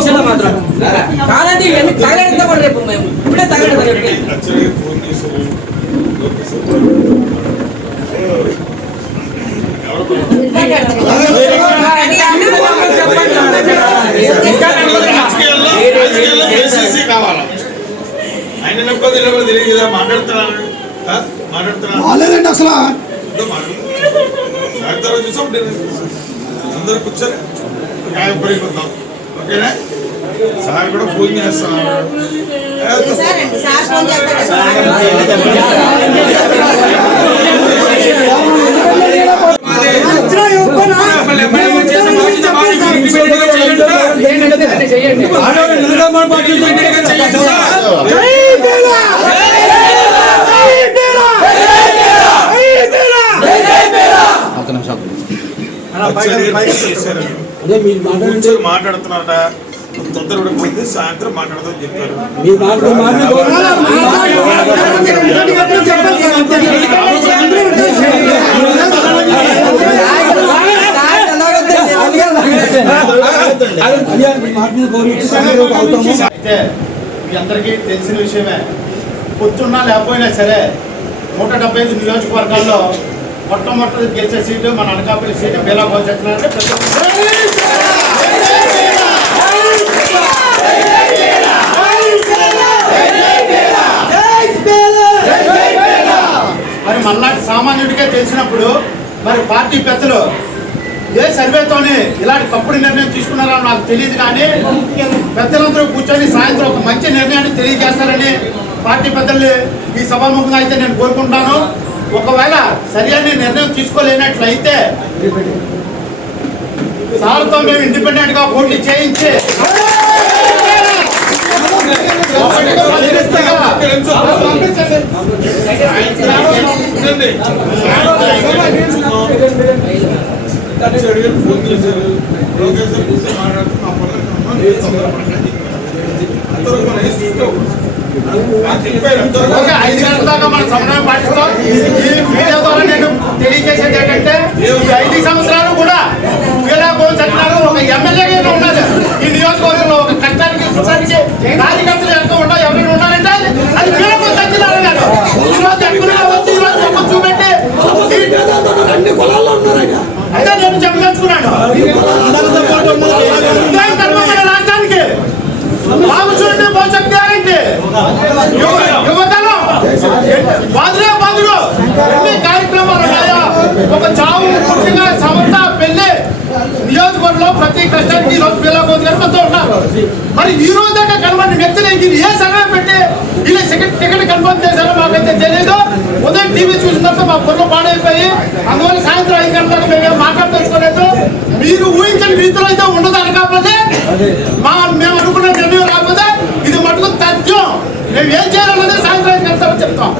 విషయంలో మాత్రం కాదంటే ఇవన్నీ తగలెడతా కూడా రేపు మేము. ఇప్పుడే తగలెడతా మాట్లాడుతున్నాను అసలు. అందరూ కూర్చొని న్యాయం పడిపోతాం ఓకేనా? సార్ కూడా ఫోన్ చేస్తాను ఫోన్ చేస్తాడు అదే మీరు కూర్చొని మాట్లాడుతున్నారట. తొందర సాయంత్రం మాట్లాడదాం చెప్పారు. మీ మాట మాట అయితే మీ అందరికీ తెలిసిన విషయమే. పొద్దున్నా లేకపోయినా సరే నూట డెబ్బై ఐదు నియోజకవర్గాల్లో మొట్టమొదటి గెలిచే సీటు మన అనకాపల్లి సీటు బేలా భవిష్యత్తున్నారంటే ప్రతి మళ్ళాంటి సామాన్యుడికే తెలిసినప్పుడు మరి పార్టీ పెద్దలు ఏ సర్వేతోనే ఇలాంటి తప్పుడు నిర్ణయం తీసుకున్నారో నాకు తెలియదు కానీ పెద్దలందరూ కూర్చొని సాయంత్రం ఒక మంచి నిర్ణయాన్ని తెలియజేస్తారని పార్టీ పెద్దలు ఈ సభాముఖంగా అయితే నేను కోరుకుంటాను ఒకవేళ సరైన నిర్ణయం తీసుకోలేనట్లయితే సార్తో మేము ఇండిపెండెంట్గా పోటీ చేయించి ఒకటిగా పదిహేనుగా ఫోన్ చేశారు లోకేష్ గారు కూర్చొని మాట్లాడుతున్నా ఐదు గంటల దాకా మనం సమన్వయం పాటిస్తాం. ఈ మీడియా ద్వారా నేను తెలియజేసేది ఏంటంటే ఈ ఐదు సంవత్సరాలు ఒక చావు పుట్టిన సమర్థ పెళ్ళి నియోజకవర్గంలో ప్రతి కష్టానికి ఈరోజు పిల్లబోతు గారు ఉన్నారు. మరి ఈ రోజు దాకా కనబడిన వ్యక్తులు ఏ సర్వే పెట్టి వీళ్ళు టికెట్ కన్ఫర్మ్ చేశారో మాకైతే తెలియదు ఉదయం టీవీ చూసిన మా పొరలు పాడైపోయి అందువల్ల సాయంత్రం ఐదు గంటలకు మేము మాట్లాడదలుచుకోలేదు మీరు ఊహించని రీతిలో అయితే ఉండదు అనకపోతే మా మేము అనుకున్న నిర్ణయం రాకపోతే ఇది మటుకు తథ్యం. మేము ఏం చేయాలన్నది సాయంత్రం ఐదు గంటలకు చెప్తాం.